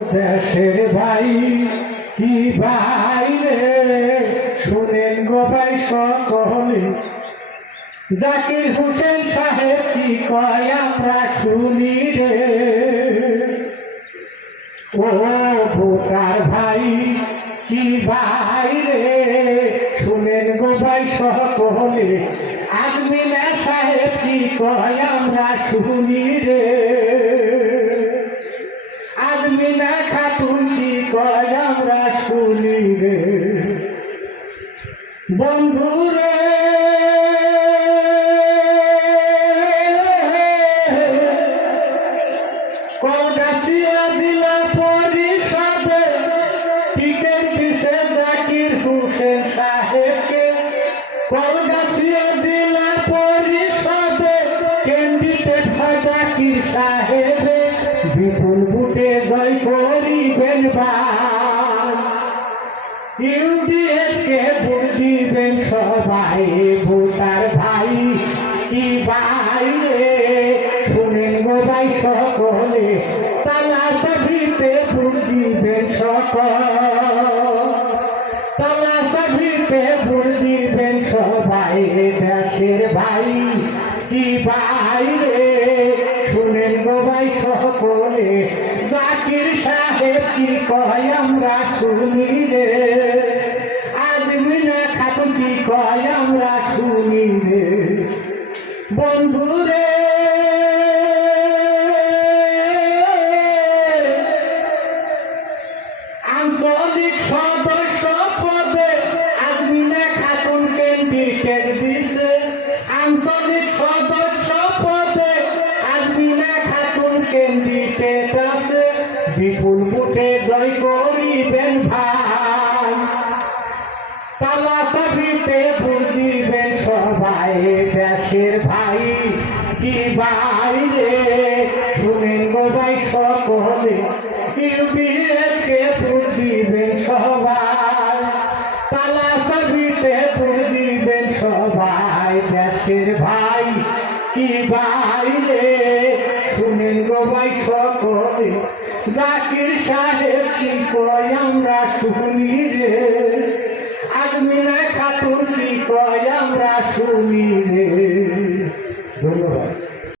দেশের ভাই কি ভাই রে, শুনেন গো ভাই সকলে, জাকির হোসেন সাহেব কি কয় আমরা শুনি রে। ও ভোটার ভাই কি ভাই রে, শুনেন গো ভাই সকলে, আজমিনা সাহেব কি কয় আমরা শুনি রে। আজমিনা খাতুন কি কয় আমরা শুনি রে। বন্ধুরে কলকাছিয়া জেলা পরিষদে টিকেট দিছে জাকির হোসেন সাহেবকে। কলকাছিয়া জেলা পরিষদে ক্যান্ডিডেট হয় জাকির সাহেবে, বিপুল ভোটে জয় করিবেন ইউডিএফকে ভোট দিবেন সবাই। ভোটার ভাই কি ভাই রে, শুনেন গো ভাই সকলে, তালা চাবিতে ভোট দিবেন সকল, তালা চাবিতে ভোট দিবেন সবাই। দেশের ভাই কি ভাই রে, শুনেন গো ভাই সকলে, জাকির সাহেব কি কয় আমরা শুনি রে। আজমিনা খাতুন কি কয় আমরা শুনি রে। বন্ধুরে আঞ্চলিক সদস্য পদে আজমিনা খাতুন ক্যান্ডিডেট দিছে। আঞ্চলিক সদস্য পদে আজমিনা খাতুন ক্যান্ডিডেট আছে, বিপুল ভোটে জয় করিবেন ভাই। তালা চাবিতে ভোট দিবেন সবাই। দেশের ভাই কি ভাই রে, শুনেন গো ভাই সকলে, ইউপিএফকে ভোট দিবেন সবাই। তালা চাবিতে ভোট দিবেন সবাই। দেশের ভাই কি ভাই রে, শুনেন গো ভাই সকলে, জাকির সাহেব কি কয় আমরা শুনি রে। আজমিনা খাতুন কি কয় আমরা শুনি রে। ধন্যবাদ।